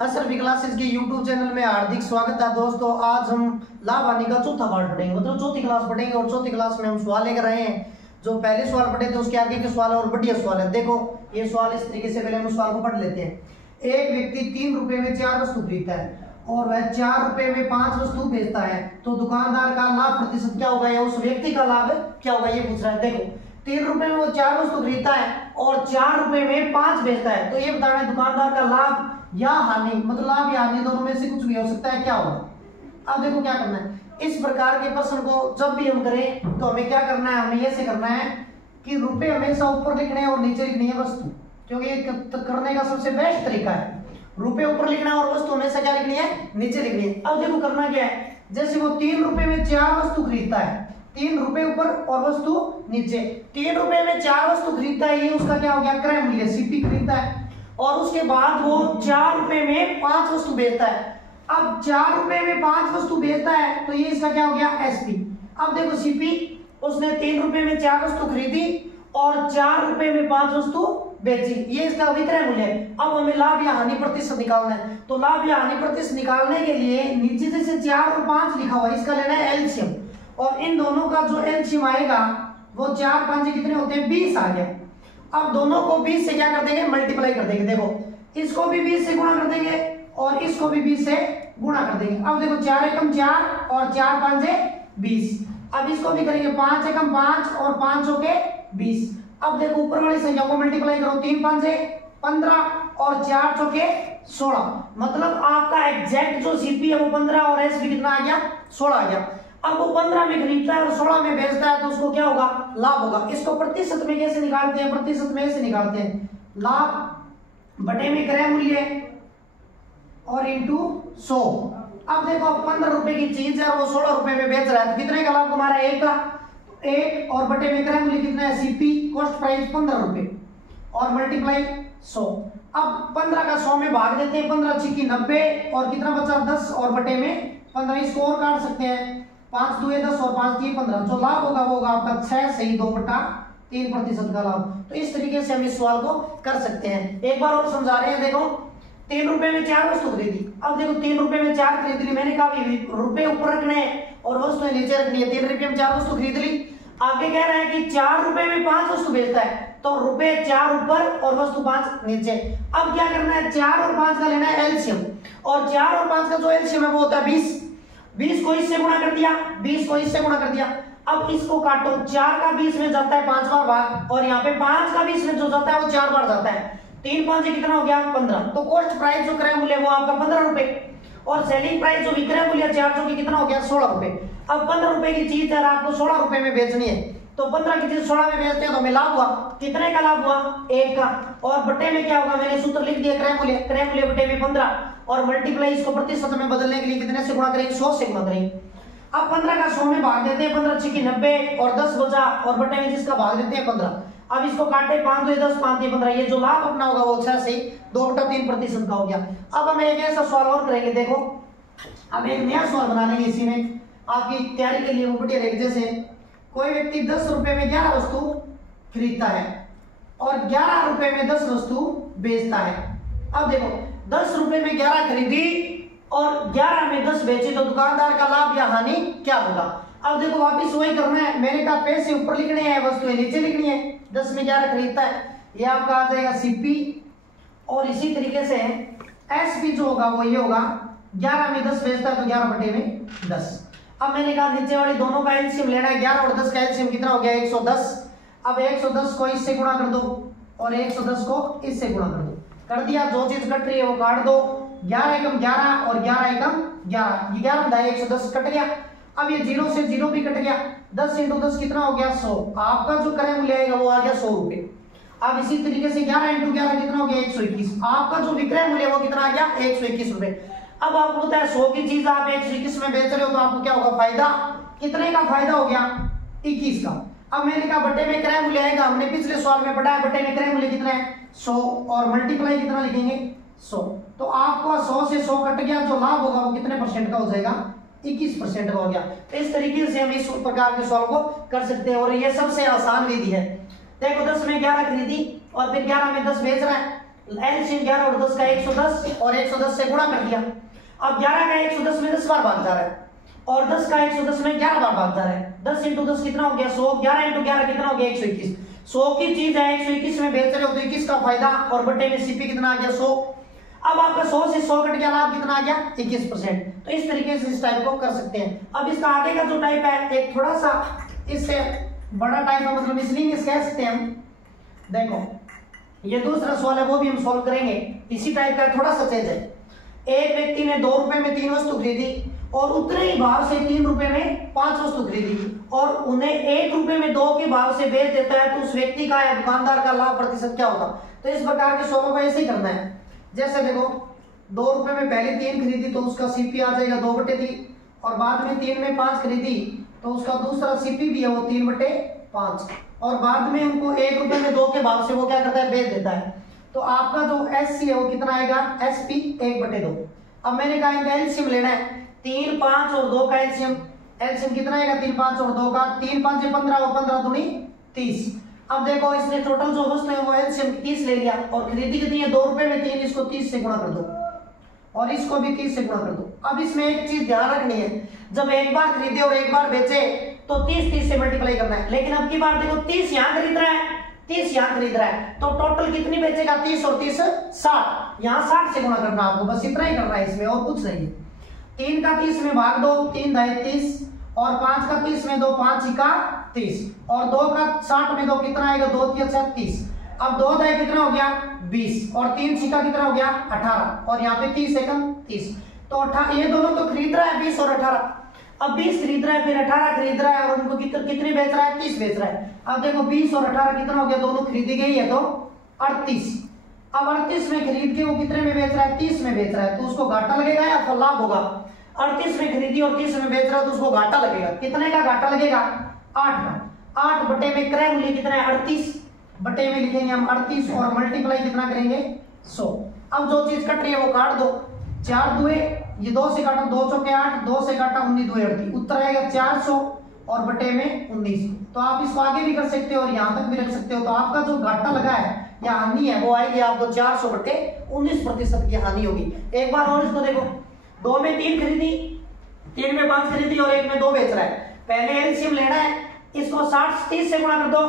Asarfi classes के YouTube channel में हार्दिक स्वागत है दोस्तों। आज हम लाभ हानि का चौथा पार्ट पढ़ेंगे, मतलब चौथी क्लास पढ़ेंगे। और चौथी क्लास में हम सवाल लेकर आए हैं। जो पहले सवाल पढ़े थे उसके आगे के सवाल और बढ़िया सवाल है। देखो ये सवाल इस तरीके से, पहले हम सवाल को पढ़ लेते हैं। एक व्यक्ति 3 रुपए में 4 वस्तु खरीदता है और वह 4 रुपए में 5 वस्तु बेचता है, तो दुकानदार का लाभ प्रतिशत क्या होगा या उस व्यक्ति का लाभ क्या होगा, ये पूछ रहा है। देखो 3 रुपए में वो 4 वस्तु खरीदता है और 4 रुपए में 5 बेचता है, तो ये बताना है दुकानदार का लाभ या हानि, मतलब लाभ या हानि दोनों में से कुछ भी हो सकता है, क्या होगा। अब देखो क्या करना है, इस प्रकार के प्रश्न को जब भी हम करें तो हमें क्या करना है, हमें ऐसे करना है कि रुपए हमेशा ऊपर लिखने हैं और नीचे लिखनी है वस्तु, क्योंकि ये करने का सबसे बेस्ट तरीका है। रुपए ऊपर लिखना है और वस्तु हमेशा क्या लिखनी है, नीचे लिखनी है। अब देखो करना क्या है, जैसे वो 3 रुपए में 4 वस्तु खरीदता है, 3 रुपए ऊपर और वस्तु नीचे। 3 रुपए में 4 वस्तु खरीदता है, ये उसका क्या हो गया, क्रय मूल्य सीपी खरीदता है। और उसके बाद वो 4 रुपए में 5 वस्तु बेचता है। अब 4 रुपए में 5 वस्तु बेचता है, तो ये इसका क्या हो गया, एसपी। अब देखो सीपी, उसने 3 रुपए में 4 वस्तु खरीदी और 4 रुपए में 5 वस्तु बेची, ये इसका विक्रय मूल्य है। अब हमें लाभ या हानि प्रतिशत निकालना है, तो लाभ या हानि प्रतिशत निकालने के लिए नीचे जैसे 4 और 5 लिखा हुआ है, इसका लेना है एलसीएम। और इन दोनों का जो एलसीएम आएगा वो 4 5 कितने होते हैं, 20 आ गया। अब दोनों को 20 से क्या कर देंगे, मल्टीप्लाई कर देंगे। देखो इसको भी 20 से गुणा कर देंगे और इसको भी 20 से गुणा कर देंगे। अब देखो 4 एकम 4 और 4 5 20। अब इसको भी करेंगे 5 एकम 5 और 5 होके 20। अब देखो ऊपर वाली संख्या को मल्टीप्लाई करो, 3 5 15 और 4 चौके 16, मतलब आपका एग्जैक्ट जो सीपी है वो 15 और एसपी कितना आ गया, 16 आ गया। अब वो 15 में खरीदता है और 16 में बेचता है, तो उसको क्या होगा, लाभ होगा। इसको प्रतिशत में कैसे निकालते हैं, प्रतिशत में ऐसे निकालते हैं, लाभ बटे में क्रय मूल्य और इंटू 100। अब देखो 15 रुपए की चीज है और वो 16 रुपए में बेच रहा है, तो कितने का लाभ हमारा, 1 का। 1 और बटे में क्रय मूल्य कितना है, सीपी कॉस्ट प्राइस 15 रुपए और मल्टीप्लाई 100। अब 15 का 100 में भाग देते हैं, 15 6 90 और कितना बचा, 10 और बटे में 15। इसको और काट सकते हैं, 5 2 10 और 5 3 15। जो लाभ होगा वो होगा आपका 6 सही 2/3% का लाभ। तो इस तरीके से हम इस सवाल को कर सकते हैं। एक बार और समझा रहे हैं। देखो 3 रुपए में 4 वस्तु खरीदी। अब देखो 3 रुपए में 4 खरीद ली, मैंने कहा रुपए ऊपर रखने हैं और वस्तुएं नीचे रखनी है। 3 रुपए में 4 वस्तु खरीद ली। आगे कह रहा है कि 4 रुपए में 5 वस्तु बेचता है, तो रुपए 4 ऊपर और वस्तु 5 नीचे। अब क्या करना है, 4 और 5 का लेना है एलसीएम, और 4 और 5 का जो एलसीएम है वो होता है 20। 20 को इससे गुणा कर दिया, 20 को इससे गुणा कर दिया। अब इसको काटो, 4 का 20 में जाता है 5 बार भाग, और यहाँ पे 5 का 20 में जो जाता है वो 4 बार जाता है। 3 5 कितना हो गया, 15। तो कॉस्ट प्राइस जो क्रय मूल्य वो आपका 15 रुपए, और सेलिंग प्राइस जो विक्रय मूल्य 4 जो कि कितना हो गया, 16 रुपए। अब 15 रुपए की चीज है आपको 16 रुपए में बेचनी है, तो 15 की चीज 16 में बेचते हैं तो हमें लाभ हुआ। कितने का लाभ हुआ, 1 का। और बटे में क्या होगा, मैंने सूत्र लिख दिया, क्रय मूल्य बटे में 15 और मल्टीप्लाई इसको प्रतिशत में बदलने के लिए कितने से गुणा करेंगे, 100 से गुणा करेंगे। अब 15 का 100 में भाग देते हैं, 15 6 90 और 10 बचा, और बटे में जिसका भाग देते हैं 15। अब इसको काटे, 5 2 10 5 3 15। ये जो लाभ अपना होगा वो 6 से 2/3% का हो गया। अब हम एक ऐसा सवाल और करेंगे। देखो अब एक नया सवाल बनाएंगे, इसी में आपकी तैयारी के लिए वो बढ़िया रहेगी। जैसे कोई व्यक्ति 10 रुपए में 11 वस्तु खरीदता है और 11 रुपए में 10 वस्तु बेचता है। अब देखो 10 रुपए में 11 खरीदी और 11 में 10 बेचे, तो दुकानदार का लाभ या हानि क्या होगा। अब देखो वापिस वही करना है, मैंने कहा पैसे ऊपर लिखने हैं, वस्तुएं नीचे लिखनी है। 10 में 11 खरीदता है, ये आपका आ जाएगा सीपी, और इसी तरीके से एसपी जो होगा वो ये होगा, 11 में 10 बेचता है तो 11 बटे में 10। अब मैंने कहा नीचे वाली दोनों का एलसीएम लेना है, 11 और 10 का एलसीएम कितना हो गया, 110। अब 110 को इससे गुणा कर दो और 110 को इससे गुणा कर दिया। जो चीज कट रही है वो काट दो, 11 एकम 11 और 11 एकम 11, 11 बताया 110 कट गया। अब ये 0 से 0 भी कट गया, 10 × 10 कितना हो गया, 100। आपका जो क्रय मूल्य आएगा वो आ गया 100 रुपए। अब इसी तरीके से 11 × 11 कितना हो गया, 121। आपका जो विक्रय मूल्य वो कितना आ गया, 121 रुपए। अब आपको पता है 100 की चीज आप 121 में बेच रहे हो, तो आपको क्या होगा, फायदा। कितने का फायदा हो गया, 21 का। अब मैंने कहा बटे में क्रय मूल्य आएगा, हमने पिछले सवाल में पढ़ा है बटे में क्रय मूल्य कितना है, 100, और मल्टीप्लाई कितना लिखेंगे, 100। तो आपको 100 से 100 कट गया, जो लाभ होगा वो कितने परसेंट का हो जाएगा, 21% का हो गया। तो इस तरीके से हम इस प्रकार के सवाल को कर सकते हैं, और ये सबसे आसान विधि है। देखो 10 में 11 खरीदी और फिर 11 में 10 बेच रहा है, एलसीएम 11 और 10 का 110 और 110 से गुणा कर दिया। अब 11 का 110 में 10 बार भाग जा रहा है और 10 का 110 में 11 बार भाग जा रहा है। 10 × 10 कितना हो गया 100, 11 × 11 कितना हो गया 121। 100 की चीज है 121 में बेच रहे हो तो 21 का फायदा और बटे में सीपी कितना आ गया 100। अब आपका 100 से 100 कट गया, लाभ कितना आ गया 21%। तो इस तरीके से इस टाइप को कर सकते हैं। अब इसका आगे का जो टाइप है एक थोड़ा सा इससे बड़ा टाइप है, मतलब इसलिए कह सकते हैं हम। देखो ये दूसरा सवाल है वो भी हम सॉल्व करेंगे, इसी टाइप का थोड़ा सा चेंज है। एक व्यक्ति ने 2 रुपए में 3 वस्तु खरीदी और उतने ही भाव से 3 रुपए में 5 वस्तु खरीदी और उन्हें 1 रुपए में 2 के भाव से बेच देता है, तो उस व्यक्ति का या दुकानदार का लाभ प्रतिशत क्या होगा। तो इस प्रकार के सवालों को ऐसे ही करना है। जैसे देखो 2 रुपए में पहले 3 खरीदी तो उसका सीपी आ जाएगा 2/3 और बाद में 3 में 5 खरीदी तो उसका दूसरा सीपी भी है वो 3/5 और बाद में उनको 1 रुपए में 2 के भाव से वो क्या करता है बेच देता है। तो आपका जो एससी है वो कितना आएगा एसपी 1/2। अब मैंने कहा इनका एलसीएम लेना है 3, 5 और 2 का एलसीएम कितना आएगा 3, 5 और 2 का 3, 5 से 15 और 15 दूनी 30। अब देखो इसने टोटल जो वस्तु है वो एलसीएम 30 ले लिया और खरीदी कितनी है 2 रुपए में 3, इसको 30 से गुणा कर दो और इसको भी 30 से गुणा कर दो। अब इसमें एक चीज ध्यान रखनी है, जब एक बार खरीदे और एक बार बेचे तो 30 से मल्टीप्लाई करना है। लेकिन अब की बार देखो 30 यहाँ खरीद रहा है 30 यहाँ खरीद रहा है तो टोटल कितनी बेचेगा 30 और 30 60, यहाँ 60 से गुणा करना आपको, बस इतना ही करना है इसमें और कुछ नहीं। 3 का 30 में भाग दो 3 × 30 और 5 का 30 में दो 5 का 30 और 2 का 60 में दो कितना आएगा 2 × 30। अब 2 × कितना हो गया 20 और 3 का कितना हो गया 18 और यहाँ पे 30 एकम 30 तो 18 ये दोनों तो खरीद रहा है 20 और 18। अब 20 खरीद रहा है फिर 18 खरीद रहा है और उनको कितने बेच रहा है 30 बेच रहा है। अब देखो 20 और 18 कितना हो गया दोनों खरीदी गई है तो 38। अब 38 में खरीद के वो कितने में बेच रहा है 30 में बेच रहा है तो उसको घाटा लगेगा या फिर लाभ होगा। 38 में खरीदी और 30 में बेच रहा है तो उसको घाटा लगेगा। कितने का घाटा लगेगा 8 का। 8 बटे में क्रय मूल्य कितना है 38 बटे में लिखेंगे हम 38 और मल्टीप्लाई कितना करेंगे 100। अब जो चीज कट रही है वो काट दो 4 दुए ये 2 से काटा 2 चौके 8 2 से काटा 19 दुए 38 उत्तर आएगा 400 और बटे में 19। तो आप इसको आगे भी कर सकते हो और यहाँ तक भी रख सकते हो। तो आपका जो घाटा लगा है या हानि है वो आएगी आपको 400/19% की हानि होगी। एक बार और इसको देखो 2 में 3 खरीदी 3 में 5 खरीदी और 1 में 2 बेच रहा है। पहले एलसीएम लेना है, इसको 30 से गुणा कर दो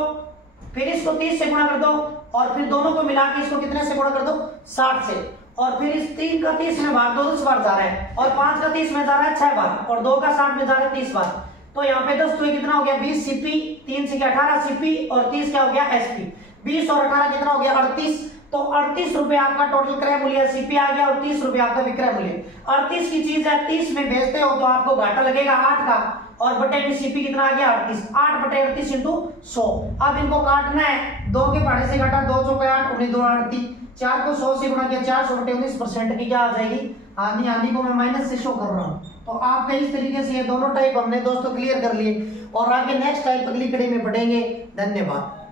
फिर इसको 30 से गुणा कर दो और फिर दोनों को मिला के इसको कितने से गुणा कर दो 60 से और फिर इस 3 का 30 में भाग दो 10 बार जा रहा है और 5 का 30 में जा रहा है 6 बार और 2 का 60 में जा रहा है 30 बार। तो यहाँ पे 10 तो कितना हो गया 20 सीपी 3 से 18 सीपी और 30 क्या हो गया एसपी। 20 और 18 कितना हो गया 38। तो 38 रुपए आपका टोटल क्रय मूल्य सीपी आ गया और 30 रुपए आपका विक्रय मूल्य। 38 की चीज है 30 में बेचते हो तो आपको घाटा लगेगा 8 का और बटे में सीपी कितना आ गया 38। 8/38 × 100। अब इनको काटना है 2 के पहाड़े से काटा 2 चौके 8 19 2 38 4 को 100 से गुणा किया 400/19% की क्या आ जाएगी हानि को मैं माइनस से शो कर रहा हूँ। तो आपके इस तरीके से ये दोनों टाइप हमने दोस्तों क्लियर कर लिए और आगे नेक्स्ट टाइप अगली कड़ी में पढ़ेंगे। धन्यवाद।